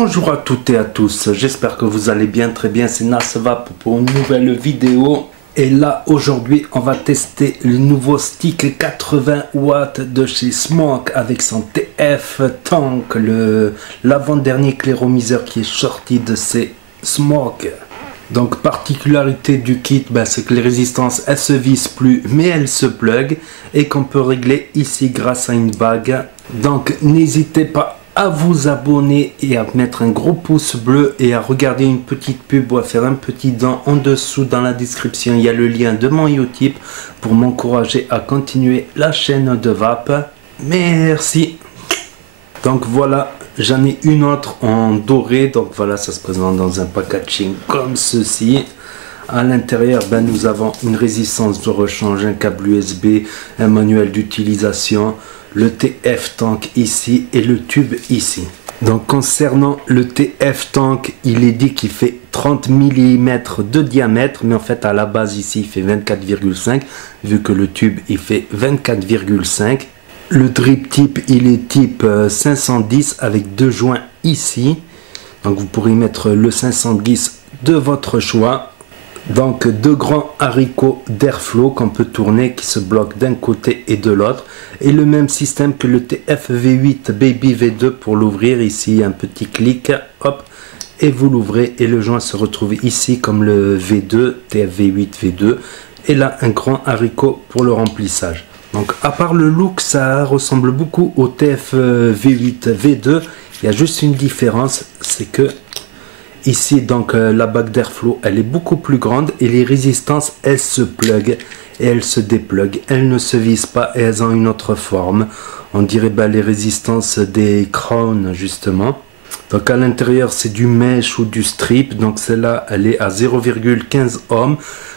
Bonjour à toutes et à tous, j'espère que vous allez bien, très bien, c'est Nasvap pour une nouvelle vidéo. Et là aujourd'hui on va tester le nouveau stick 80 watts de chez Smoke avec son TF Tank, l'avant-dernier clairomiseur qui est sorti de chez Smoke. Donc particularité du kit, c'est que les résistances elles se vissent plus mais elles se plug et qu'on peut régler ici grâce à une bague. Donc n'hésitez pas à vous abonner et à mettre un gros pouce bleu et à regarder une petite pub ou à faire un petit don en dessous dans la description. Il y a le lien de mon Utip pour m'encourager à continuer la chaîne de Vap. Merci. Donc voilà, j'en ai une autre en doré. Donc voilà, ça se présente dans un packaging comme ceci. À l'intérieur, nous avons une résistance de rechange, un câble USB, un manuel d'utilisation, le TF Tank ici et le tube ici. Donc concernant le TF Tank, il est dit qu'il fait 30 mm de diamètre, mais en fait à la base ici il fait 24,5 vu que le tube il fait 24,5. Le drip type il est type 510 avec deux joints ici. Donc vous pourrez mettre le 510 de votre choix. Donc deux grands haricots d'airflow qu'on peut tourner qui se bloquent d'un côté et de l'autre. Et le même système que le TF V8 Baby V2 pour l'ouvrir. Ici un petit clic, hop, et vous l'ouvrez et le joint se retrouve ici comme le V2, TF V8 V2. Et là un grand haricot pour le remplissage. Donc à part le look, ça ressemble beaucoup au TF V8 V2. Il y a juste une différence, c'est que ici, donc la bague d'airflow, elle est beaucoup plus grande et les résistances, elles se plug et elles se dépluguent. Elles ne se vissent pas et elles ont une autre forme. On dirait les résistances des crowns justement. Donc à l'intérieur, c'est du mesh ou du strip. Donc celle-là, elle est à 0,15 ohms.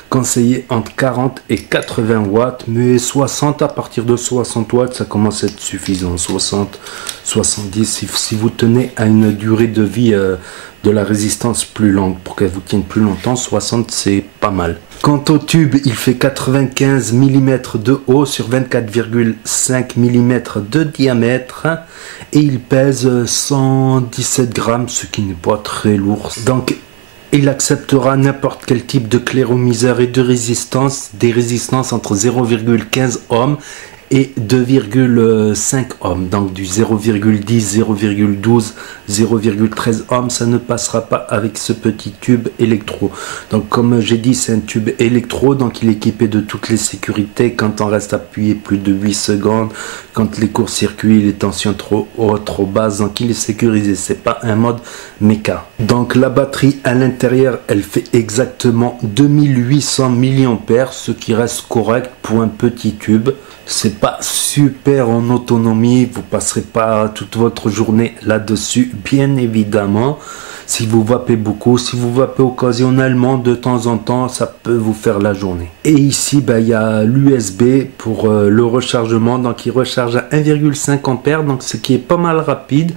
Conseillé entre 40 et 80 watts, mais 60 à partir de 60 watts, ça commence à être suffisant. 60, 70, si vous tenez à une durée de vie de la résistance plus longue, pour qu'elle vous tienne plus longtemps, 60 c'est pas mal. Quant au tube, il fait 95 mm de haut sur 24,5 mm de diamètre et il pèse 117 grammes, ce qui n'est pas très lourd. Donc il acceptera n'importe quel type de clairomiseur et de résistance, des résistances entre 0,15 ohms et 2,5 ohms. Donc du 0,10, 0,12, 0,13 ohms, ça ne passera pas avec ce petit tube électro. Donc comme j'ai dit, c'est un tube électro, donc il est équipé de toutes les sécurités. Quand on reste appuyé plus de 8 secondes, quand les courts-circuits, les tensions trop hautes, trop basses, donc il est sécurisé, c'est pas un mode méca. Donc la batterie à l'intérieur, elle fait exactement 2800 mAh, ce qui reste correct pour un petit tube. C'est pas super en autonomie, vous passerez pas toute votre journée là-dessus, bien évidemment. Si vous vapez beaucoup, si vous vapez occasionnellement, de temps en temps, ça peut vous faire la journée. Et ici, il y a l'USB pour le rechargement. Donc, il recharge à 1,5 ampères, donc ce qui est pas mal rapide.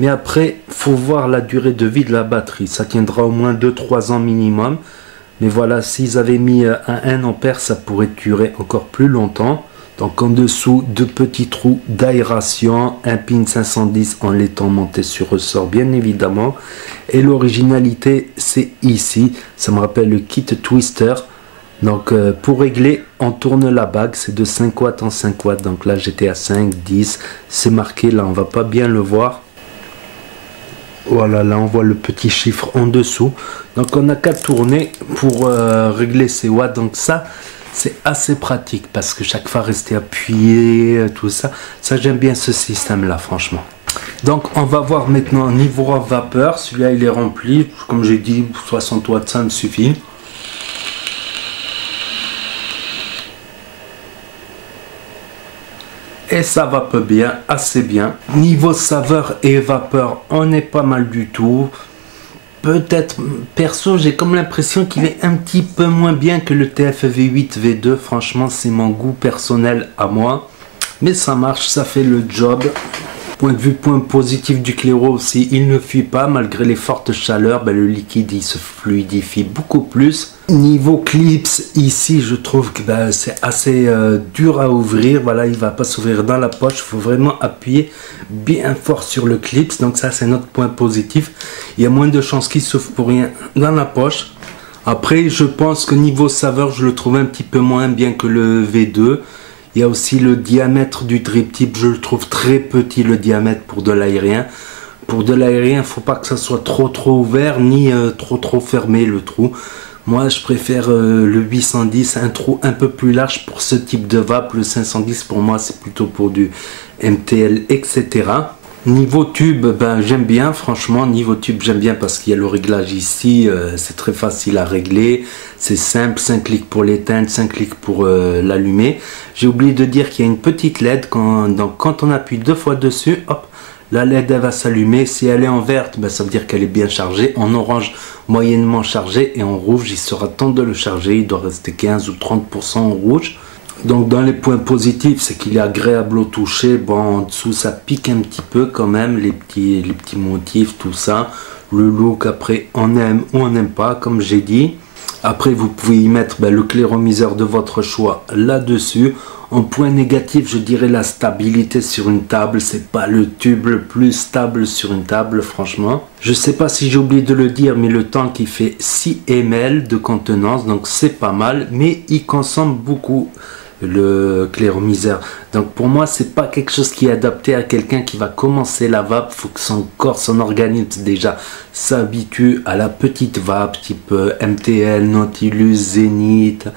Mais après, faut voir la durée de vie de la batterie. Ça tiendra au moins 2-3 ans minimum. Mais voilà, s'ils avaient mis à 1 ampère, ça pourrait durer encore plus longtemps. Donc en dessous, deux petits trous d'aération, un pin 510 en laiton monté sur ressort bien évidemment. Et l'originalité c'est ici, ça me rappelle le kit Twister. Donc pour régler, on tourne la bague, c'est de 5 watts en 5 watts. Donc là j'étais à 5, 10, c'est marqué, là on va pas bien le voir. Voilà, là on voit le petit chiffre en dessous. Donc on n'a qu'à tourner pour régler ces watts. Donc ça, c'est assez pratique parce que chaque fois rester appuyé, tout ça. Ça, j'aime bien ce système-là, franchement. Donc, on va voir maintenant niveau vapeur. Celui-là, il est rempli. Comme j'ai dit, 60 watts, ça me suffit. Et ça vape bien, assez bien. Niveau saveur et vapeur, on est pas mal du tout. Peut-être, perso, j'ai comme l'impression qu'il est un petit peu moins bien que le TF V8 V2. Franchement, c'est mon goût personnel à moi. Mais ça marche, ça fait le job. Point de vue point positif du claireau aussi, il ne fuit pas malgré les fortes chaleurs, le liquide il se fluidifie beaucoup plus. Niveau clips, ici je trouve que c'est assez dur à ouvrir, voilà, il va pas s'ouvrir dans la poche, il faut vraiment appuyer bien fort sur le clips, donc ça c'est notre point positif. Il y a moins de chances qu'il s'ouvre pour rien dans la poche. Après je pense que niveau saveur je le trouve un petit peu moins bien que le V2. Il y a aussi le diamètre du drip tip, je le trouve très petit le diamètre pour de l'aérien. Pour de l'aérien, il ne faut pas que ça soit trop ouvert ni trop fermé le trou. Moi je préfère le 810, un trou un peu plus large pour ce type de vape. Le 510 pour moi c'est plutôt pour du MTL, etc. Niveau tube, j'aime bien, franchement, niveau tube j'aime bien parce qu'il y a le réglage ici, c'est très facile à régler, c'est simple, 5 clics pour l'éteindre, 5 clics pour l'allumer. J'ai oublié de dire qu'il y a une petite LED, donc quand on appuie 2 fois dessus, hop, la LED elle va s'allumer. Si elle est en verte, ça veut dire qu'elle est bien chargée, en orange moyennement chargée et en rouge il sera temps de le charger, il doit rester 15 ou 30% en rouge. Donc dans les points positifs, c'est qu'il est agréable au toucher. Bon, en dessous ça pique un petit peu quand même, les petits motifs, tout ça. Le look après on aime ou on n'aime pas, comme j'ai dit. Après vous pouvez y mettre le clairomiseur de votre choix là-dessus. En point négatif, je dirais la stabilité sur une table. C'est pas le tube le plus stable sur une table, franchement. Je sais pas si j'ai oublié de le dire, mais le tank il fait 6 ml de contenance, donc c'est pas mal, mais il consomme beaucoup le clairomiseur. Donc pour moi c'est pas quelque chose qui est adapté à quelqu'un qui va commencer la vape. Faut que son corps, son organisme déjà s'habitue à la petite vape type MTL, Nautilus, Zenith.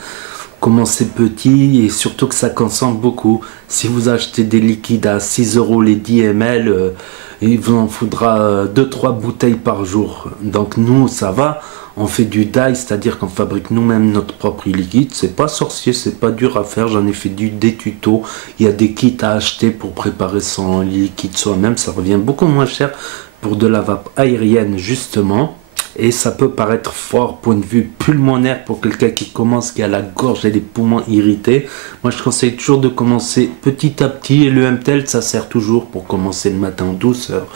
Commencer petit et surtout que ça consomme beaucoup. Si vous achetez des liquides à 6 € les 10 ml, il vous en faudra 2-3 bouteilles par jour. Donc nous ça va, on fait du dye, c'est-à-dire qu'on fabrique nous-mêmes notre propre liquide. C'est pas sorcier, c'est pas dur à faire. J'en ai fait des tutos. Il y a des kits à acheter pour préparer son liquide soi-même. Ça revient beaucoup moins cher pour de la vape aérienne justement. Et ça peut paraître fort point de vue pulmonaire pour quelqu'un qui commence, qui a la gorge et les poumons irrités. Moi je conseille toujours de commencer petit à petit, et le MTL ça sert toujours pour commencer le matin en douceur,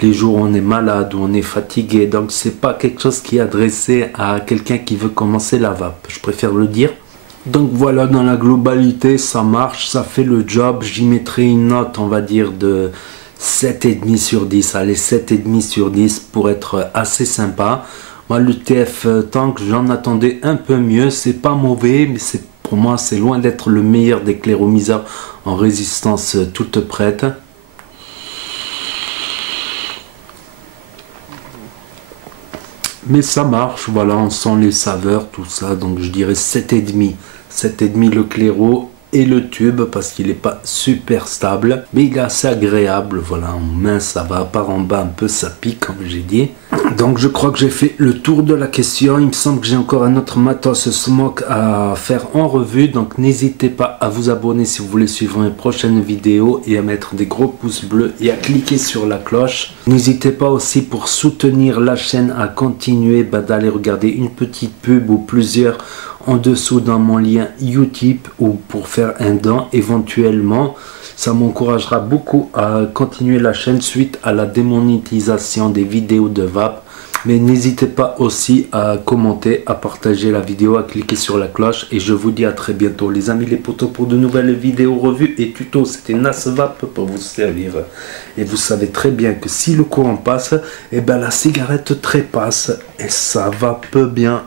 les jours où on est malade, où on est fatigué. Donc c'est pas quelque chose qui est adressé à quelqu'un qui veut commencer la vape, je préfère le dire. Donc voilà, dans la globalité ça marche, ça fait le job. J'y mettrai une note on va dire de 7,5 sur 10, allez 7,5 sur 10 pour être assez sympa. Moi le TF Tank j'en attendais un peu mieux, c'est pas mauvais mais pour moi c'est loin d'être le meilleur des clairomiseurs en résistance toute prête. Mais ça marche, voilà, on sent les saveurs, tout ça, donc je dirais 7,5. 7,5 le clairo et le tube parce qu'il n'est pas super stable, mais il est assez agréable, voilà, en main ça va, par en bas un peu ça pique comme j'ai dit. Donc je crois que j'ai fait le tour de la question. Il me semble que j'ai encore un autre matos smoke à faire en revue, donc n'hésitez pas à vous abonner si vous voulez suivre mes prochaines vidéos et à mettre des gros pouces bleus et à cliquer sur la cloche. N'hésitez pas aussi pour soutenir la chaîne à continuer d'aller regarder une petite pub ou plusieurs en dessous dans mon lien Utip ou pour faire un don éventuellement. Ça m'encouragera beaucoup à continuer la chaîne suite à la démonétisation des vidéos de vape. Mais n'hésitez pas aussi à commenter, à partager la vidéo, à cliquer sur la cloche. Et je vous dis à très bientôt les amis les potos pour de nouvelles vidéos, revues et tutos. C'était NasVape pour vous servir. Et vous savez très bien que si le courant passe, et la cigarette trépasse. Et ça va peu bien.